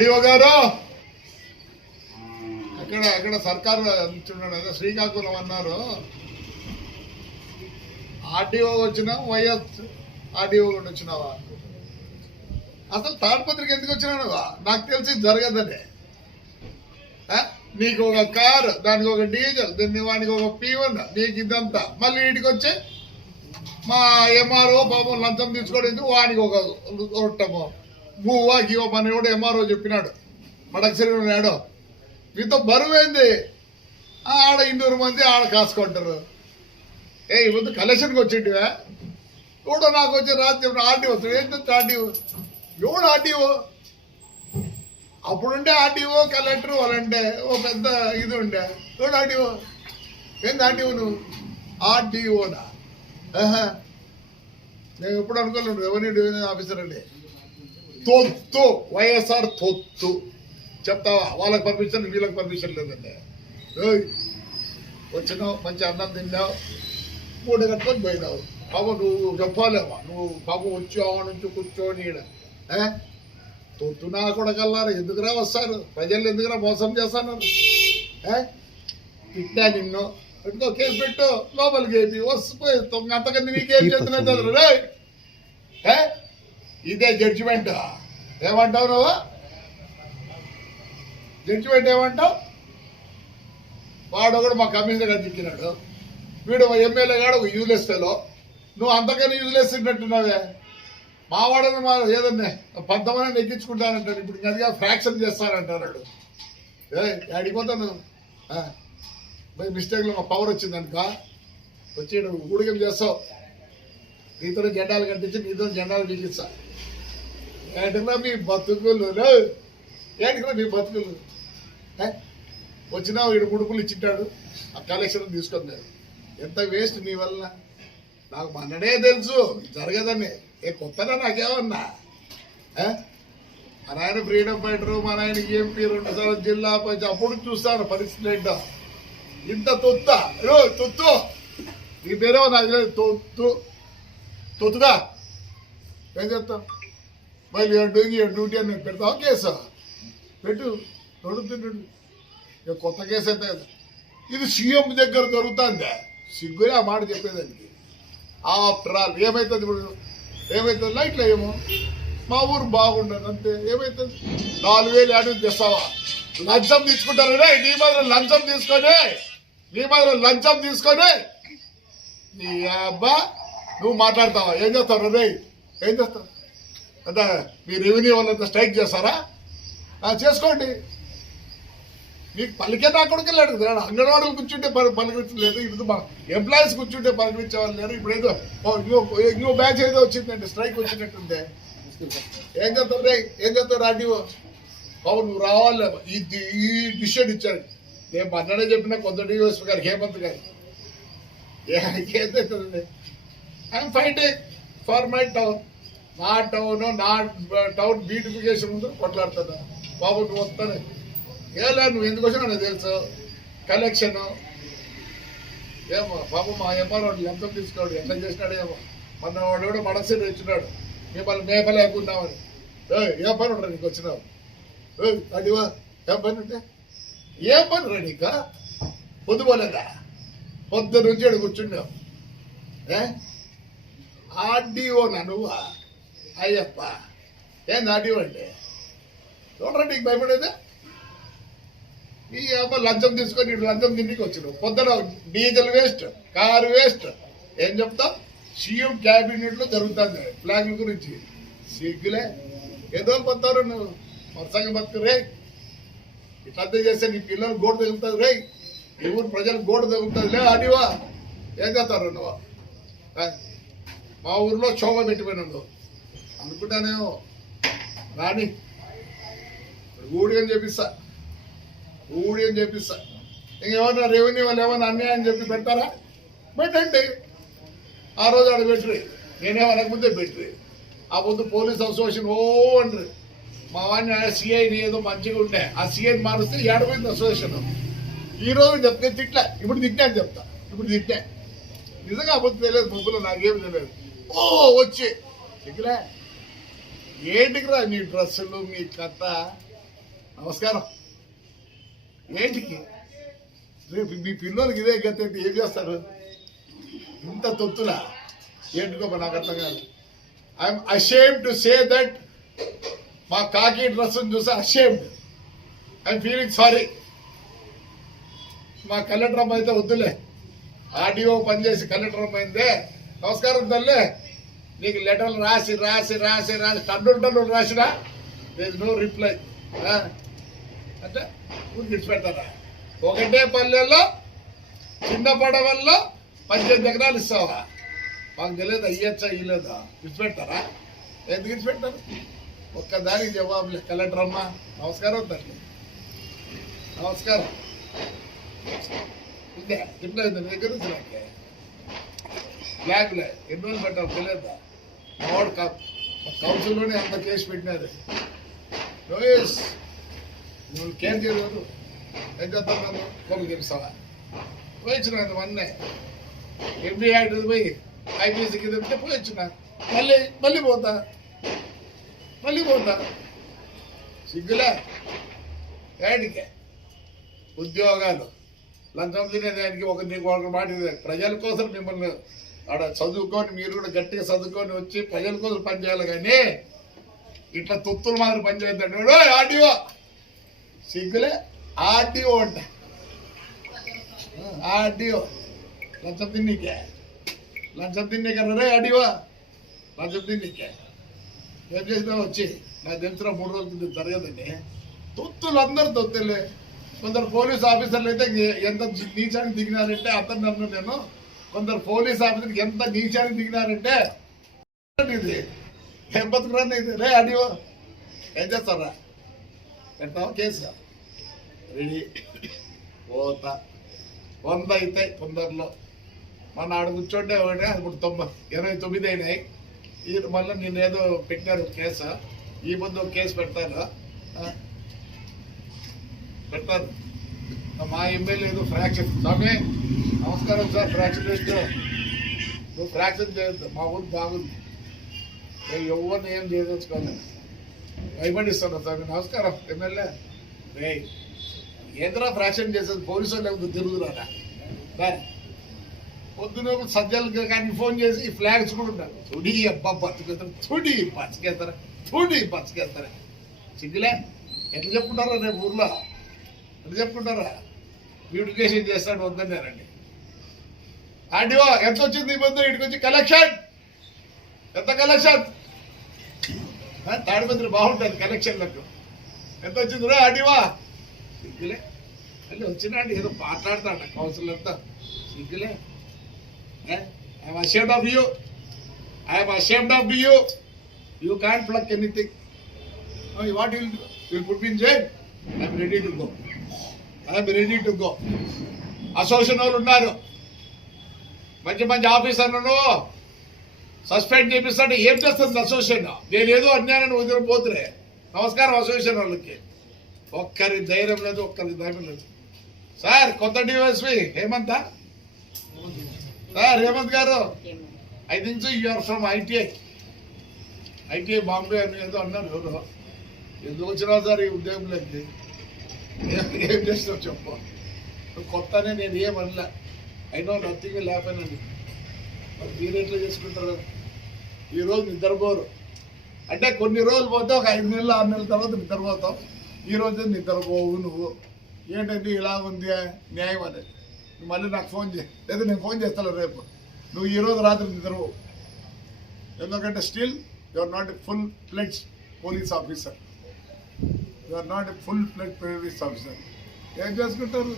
RDO గారు అక్కడ సర్కారు ఇచ్చున్నాడు అదే శ్రీకాకుళం అన్నారు. ఆర్డీఓ వచ్చినా వైఎస్ ఆర్డీఓ కూడా వచ్చినావా? అసలు తాడిపత్రికి ఎందుకు వచ్చినావా? నాకు తెలిసి జరగదని. నీకు ఒక కారు, దానికి ఒక డీజిల్, వానికి ఒక P1, నీకు ఇదంతా. మళ్ళీ వీటికి వచ్చి మా ఎంఆర్ఓ పాపం లంచం తీసుకోవడం, వానికి ఒక కొట్టము మూవా గీవో మన కూడా ఎంఆర్ఓ చెప్పినాడు మడకసిరి నాడు. మీతో బరువైంది. ఆడ 200 మంది ఆడ కాసుకుంటారు. ఈ ముందు కలెక్షన్కి వచ్చింటివా? కూడా నాకు వచ్చి రాత్రి ఆర్డీఓ ఏంటంటే ఆర్డీఓ ఎవడు ఆర్డీఓ? అప్పుడుండే ఆర్డీఓ కలెక్టర్ వాళ్ళంటే ఓ పెద్ద ఇది ఉండే. ఎవడు ఆర్డీఓ? ఏంది ఆర్డీఓ? నువ్వు ఆర్డీఓనా? నేను ఎప్పుడు అనుకోలేదు రెవెన్యూ డివిజన్ ఆఫీసర్ అండి. తొత్తు వైఎస్ఆర్ తొత్తు చెప్తావా? వాళ్ళకి పర్మిషన్, వీళ్ళకి పర్మిషన్ లేదండి. వచ్చినావు, మంచి అన్నం తిన్నావు, 3 గంటలకు పోయినావు. పాపం నువ్వు చెప్పాలేమా? నువ్వు పాపం వచ్చావు నుంచి కూర్చోని తొత్తునా కూడా కల్లారు. ఎందుకురా వస్తారు? ప్రజలు ఎందుకురా మోసం చేస్తున్నారు? తిట్టా నిన్ను, పెట్టుకో, కేసు పెట్టు, లోపలికి వేపి వస్తుపోయి అంతకన్నా నీకేం చేస్తున్నది రే? ఇదే జడ్జిమెంట్. ఏమంటావు నువ్వు? జడ్జిమెంట్ ఏమంటావు? వాడు ఒకడు మా కమిషనర్ గారు చిక్కినాడు, వీడు మా ఎమ్మెల్యే గాడు ఒక యూజ్లెస్ ఫెలో. నువ్వు అంతకన్నా యూజ్లెస్ ఉన్నట్టున్నావే. మావాడని మా ఏదన్నా 10 మందిని ఎక్కించుకుంటానంటాడు. ఇప్పుడు అదిగా ఫ్రాక్షన్ చేస్తానంటాడు. అడిగిపోతాను బై మిస్టేక్లో మా పవర్ వచ్చిందనుక వచ్చి ఊడిగం చేస్తావు. నీతో జెండాలు కట్టించి నీతో జెండాలు బిగిస్తా. ఏంటన్నా మీ బతుకులు? ఏంటికన్నా మీ బతుకులు? వచ్చినా వీడు ముడుపులు ఇచ్చింటాడు, ఆ కలెక్షన్ తీసుకుంది. ఎంత వేస్ట్ నీ వల్ల. నాకు మనడే తెలుసు జరగదని. కొత్తనా నాకేమన్నా? మన ఆయన ఫ్రీడమ్ ఫైటరు, మన ఆయన ఎంపీ, 2 సార్లు జిల్లా పంచి. అప్పుడు చూస్తాను పరిస్థితి ఏంటో. ఇంత తొత్తా తొత్తు. నీ పేరేమో నాకు తొత్తుగా ఏం చెప్తావు? మళ్ళీ డ్యూటీ అని పెడతావు. కేసు పెట్టు, తొడుతుండు. కొత్త కేసు అయితే కదా. ఇది సీఎం దగ్గర జరుగుతుందా? సిగ్గులే ఆ మాట చెప్పేదానికి. ఆఫ్టర్ ఆల్ ఏమవుతుంది ఇప్పుడు? ఏమవుతుంది? లైట్లు ఏమో మా ఊరు బాగుండదు అంతే. ఏమవుతుంది? 4000 యాడ్ చేస్తావా? లంచం తీసుకుంటారు రే. నీ మాత్రం లంచం తీసుకొని నీ అబ్బా నువ్వు మాట్లాడతావా? ఏం చేస్తావు రే? ఏం చేస్తావు? అంటే మీ రెవెన్యూ వాళ్ళంతా స్ట్రైక్ చేస్తారా? చేసుకోండి. మీకు పలికే నా కొడుకు వెళ్ళాడు కదా. అంగన్వాడీలు కూర్చుంటే పలికించలేదు, ఇప్పుడు మా ఎంప్లాయీస్ కూర్చుంటే పలికించేవాళ్ళు లేరు. ఇప్పుడు ఏదో ఇంకో బ్యాచ్ ఏదో వచ్చిందండి, స్ట్రైక్ వచ్చినట్టుందే. ఏం చేస్తావు రే? ఏం చేస్తావు ఆర్డీఓ? బాబు నువ్వు రావాలి. ఈ డిసిషన్ ఇచ్చాడు. నేను మొన్ననే చెప్పిన కొంత డిఓఎస్పీ గారు, హేమంత్ గారు. ఏదైతుందండి? I'm fighting for my town. నా టౌన్ బ్యూటిఫికేషన్ ముందు కొట్లాడుతున్నా. బాబు నువ్వు వస్తానే ఏలా నువ్వు ఎందుకు వచ్చినా నాకు తెలుసు. కలెక్షన్ ఏమో బాబు మా ఎంఆర్ఓ లంచం తీసుకోడు, ఎట్లా చేసినాడు ఏమో. మొన్న వాడు కూడా మడసీరు ఇచ్చినాడు, మిమ్మల్ని మేపలేకున్నామని. ఏం పని ఉంటారు నీకు వచ్చినావు? అడివా ఏం పని ఉంటే? ఏం పని రా నీకు? పొద్దుపోలేదా? పొద్దు నుంచి అడు కూర్చున్నావు. ఆర్డీఓనా నువ్వా? అయ్యప్ప ఏంది ఆర్డీఓ అంటే? చూడరా నీకు భయపడేదా? ఈ అమ్మ లంచం తీసుకొని లంచం తిండికి వచ్చినావు. పొద్దున డీజిల్ వేస్ట్, కారు వేస్ట్. ఏం చెప్తావు? సీఎం క్యాబినెట్లో జరుగుతుంది ఫ్లాగ్ల గురించి. సిగ్గులే. ఏదో పోతారు నువ్వు వరుసగా బతుకు రే. ఇట్లా చేస్తే నీ పిల్లలు గోడ తగులుతుంది రే. ఈ ఊరు ప్రజలకు గోడ తగులుతుంది లే. అడివా ఏం చేస్తారు నువ్వు? మా ఊర్లో శోభ పెట్టిపోయినాడు అనుకుంటానేమో. రాని ఊడి అని చెప్పిస్తా. ఇంకేమన్నా రెవెన్యూ వాళ్ళు ఏమన్నా అన్యాయం చెప్పి పెడతారా? పెట్టండి. ఆ రోజు ఆడ పెట్టరు. నేనేమనకముందే పెట్టరు. ఆ ముందు పోలీస్ అసోసియేషన్ అంటారు. మా వాడిని సిఐని ఏదో మంచిగా ఉండే ఆ సిఐని మారుస్తే ఏడపోయింది అసోసియేషన్. ఈ రోజు చెప్తే తిట్లా, ఇప్పుడు తిట్టా అని చెప్తా. నిజంగా అబద్ధం తెలియదు, ముగ్గులో నాకేమి తెలియదు. వచ్చి సిగ్గులే. ఏంటికిరా నీ డ్రెస్సులు, మీ కథ? నమస్కారం. ఏంటికి రేపు మీ పిల్లలకి ఇదే గత ఏం చేస్తారు? ఇంత తొత్తులా ఏంటికో నాకు అర్థం కాదు. I'm ashamed to say that మా కాకి డ్రెస్ చూసి అషేమ్డ్. I'm feeling sorry. మా కలెక్టర్ అమ్మ అయితే వద్దులే, ఆర్డీఓ పనిచేసి కలెక్టర్ అమ్మ అయిందే. నమస్కారం తల్లే, నీకు లెటర్లు రాసి రాసి రాసి రాసి టన్నులు రాసినా నో రిప్లై అంటే ఊరికి విడిచిపెడతారా? ఒకటే పల్లెల్లో చిన్న పడవల్లో 18 ఎకరాలు ఇస్తావా? మాకు తెలియదు అయ్యచ్చా ఇయ్యలేదా? విడిచిపెడతారా? ఎందుకు విడిచిపెడతారు? ఒక్కదానికి జవాబులే. కలెక్టర్ అమ్మ నమస్కారం తల్లి, నమస్కారం. ఇదే రిప్లై ఉంది నీ దగ్గర నుంచి. నాకే బ్లాక్లే ఎన్ని రోజులు పెట్టారు తెలియదా? మావాడు కౌన్సిల్లోనే అంత కేసు పెట్టినారు. రోయేష్ నువ్వు కేర్ చేయలేదు, ఏం చేస్తాను నన్ను కొమ్ము తెలుస్తావా? పోయించిన మొన్నే ఎంబీ యాక్ట్ పోయి ఐపీసీకి తింటే పోయించిన, మళ్ళీ పోతా సిగ్గులే. ఏడికే ఉద్యోగాలు లంచం తినేదానికి నీకు ఒక మాట ప్రజల కోసం మిమ్మల్ని ఆడ చదువుకొని మీరు కూడా గట్టిగా చదువుకొని వచ్చి ప్రజల కోసం పనిచేయాలి, కానీ ఇట్లా తొత్తుల మాదిరి పనిచేద్దాడు. ఆర్డీఓ సిగ్గులే. ఆర్డీఓ అంట, ఆర్డీఓ లంచం తిన్నీకే రే ఆర్డీఓ, లంచం తిన్నీకే. ఏం చేసినా వచ్చి నాకు తెలిసిన 3 రోజుల కింద జరగదండి. తొత్తులు అందరూ తొత్తులే. కొందరు పోలీస్ ఆఫీసర్లు అయితే ఎంత నీచానికి దిగినారంటే అతను నన్ను నేను, కొందరు పోలీస్ ఆఫీసర్కి ఎంత నీచానికి దిగినారంటే ఇది ఏం బతుకురాని ఇది. రే అడివో ఏం చేస్తారా? పెడతావా కేసు? రెడీ పోతా. 100 అవుతాయి కొందరిలో. మన ఆడ కూర్చోంటే ఇప్పుడు 89 అయినాయి. ఈ మళ్ళీ నేను ఏదో పెట్టారు కేసు. ఈ ముందు కేసు పెడతారు. మా ఎమ్మెల్యే ఏదో ఫ్రాక్షన్. స్వామి నమస్కారం సార్, ఫ్రాక్షన్ చేస్తూ నువ్వు ఫ్రాక్షన్ చేయొద్దు, మా ఊరు బాగుంది, నేను ఎవరిని ఏం చేయదలుచుకోలేదు, భయపడిస్తాను స్వామి. నమస్కారం ఎమ్మెల్యే. రే ఏంద్రా ఫ్రాక్షన్ చేసేది? పోలీసు వాళ్ళు లేకపోతే తిరుగుతురా? పొద్దున సజ్జలు కానీ ఫోన్ చేసి ఈ ఫ్లాగ్స్ కూడా ఉంటారు. తుడి అబ్బా బతుకేస్తారు, తుడి బతికేస్తారా? సిగ్గులే. ఎట్లా చెప్పుకుంటారా రేపు ఊర్లో? ఎట్లా చెప్పుకుంటారా? బ్యూటిఫికేషన్ చేస్తాడు వద్దన్నారండి. ఆర్డీఓ ఎంత వచ్చింది ఈ పొద్దు ఇటుకొచ్చి కలెక్షన్? ఎంత కలెక్షన్? తాడిపత్రి బాగుంటుంది కలెక్షన్లకు. ఎంత వచ్చింది రా ఆర్డీఓ? సిగ్గులే. మళ్ళీ వచ్చినాడు ఏదో మాట్లాడతాడు కౌన్సిల్ అంతా. సిగ్గులే. I'm ashamed of you. I'm ashamed of you. You can't pluck anything. What will put in jail? I'm ready to go. Association వాళ్ళు ఉన్నారు, మంచి ఆఫీసర్లను సస్పెండ్ చేపిస్తాడు. ఏం చేస్తుంది అసోసియేషన్? నేనేదో అన్యాయాన్ని వదిలిపోతురే. నమస్కారం అసోసియేషన్ వాళ్ళకి. ఒక్కరి ధైర్యం లేదు, ఒక్కరి ధైర్యం లేదు. సార్ కొత్త డివైఎస్పీ హేమంత్. సార్ హేమంత్ గారు, I think so you are from ITI Bombay అని ఏదో అన్నారు. ఎవరు ఎందుకు వచ్చినావు సార్ ఈ ఉద్యోగంలోకి? ఏం చేస్తావు చెప్పు. కొత్తనే నేను ఏమనలే. I know nothing will happen అని. మరి మీరు ఎట్లా చేసుకుంటారు? ఈరోజు నిద్రపోరు అంటే కొన్ని రోజులు పోతే ఒక 5 నెలలు 6 నెలల తర్వాత నిద్రపోతావు. ఈరోజు నిద్రపోవు నువ్వు. ఏంటంటే ఇలా ఉంది న్యాయం అనేది. మళ్ళీ నాకు ఫోన్ చేయి, లేదా నేను ఫోన్ చేస్తాను రేపు. నువ్వు ఈరోజు రాత్రి నిద్రపోవు. ఎందుకంటే still you are not a full fledge police officer. You are not a full fledge police officer. ఏం చేసుకుంటారు?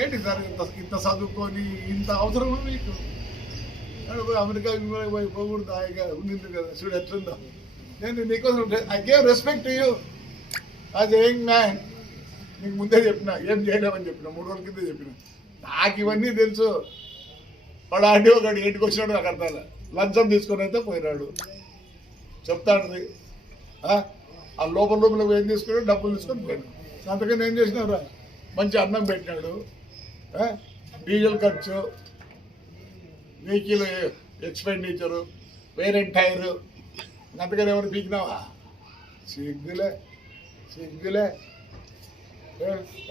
ఏంటి సార్ ఇంత చదువుకొని ఇంత అవసరమా మీకు? అమెరికా పోకూడదు హాయిగా ఉండింది కదా. చూడు ఎట్లుందో. నేను నీకోసం I gave respect to you as a young man. నీకు ముందే చెప్పిన ఏం చేయలేమని చెప్పిన, 3 రోజుల కింద చెప్పిన. నాకు ఇవన్నీ తెలుసు. వాడు ఆర్డీఓ గాడు ఇంటికి వచ్చినాడు, నాకు అర్థం లంచం తీసుకొని అయితే పోయినాడు చెప్తాడు. ఆ లోపల ఏం తీసుకున్నాడు? డబ్బులు తీసుకొని పోయినాడు. అంతకని ఏం చేసినారా? మంచి అన్నం పెట్టినాడు, డీజిల్ ఖర్చు, వెహికల్ ఎక్స్పెండిచరు, వేరే టైరు, అంతగానే ఎవరు పీకినావా? సిగ్గులే సిగ్గులే.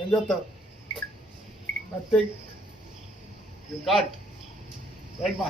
ఏం చేస్తావు? నథింగ్. యూ కాట్ రైట్ మా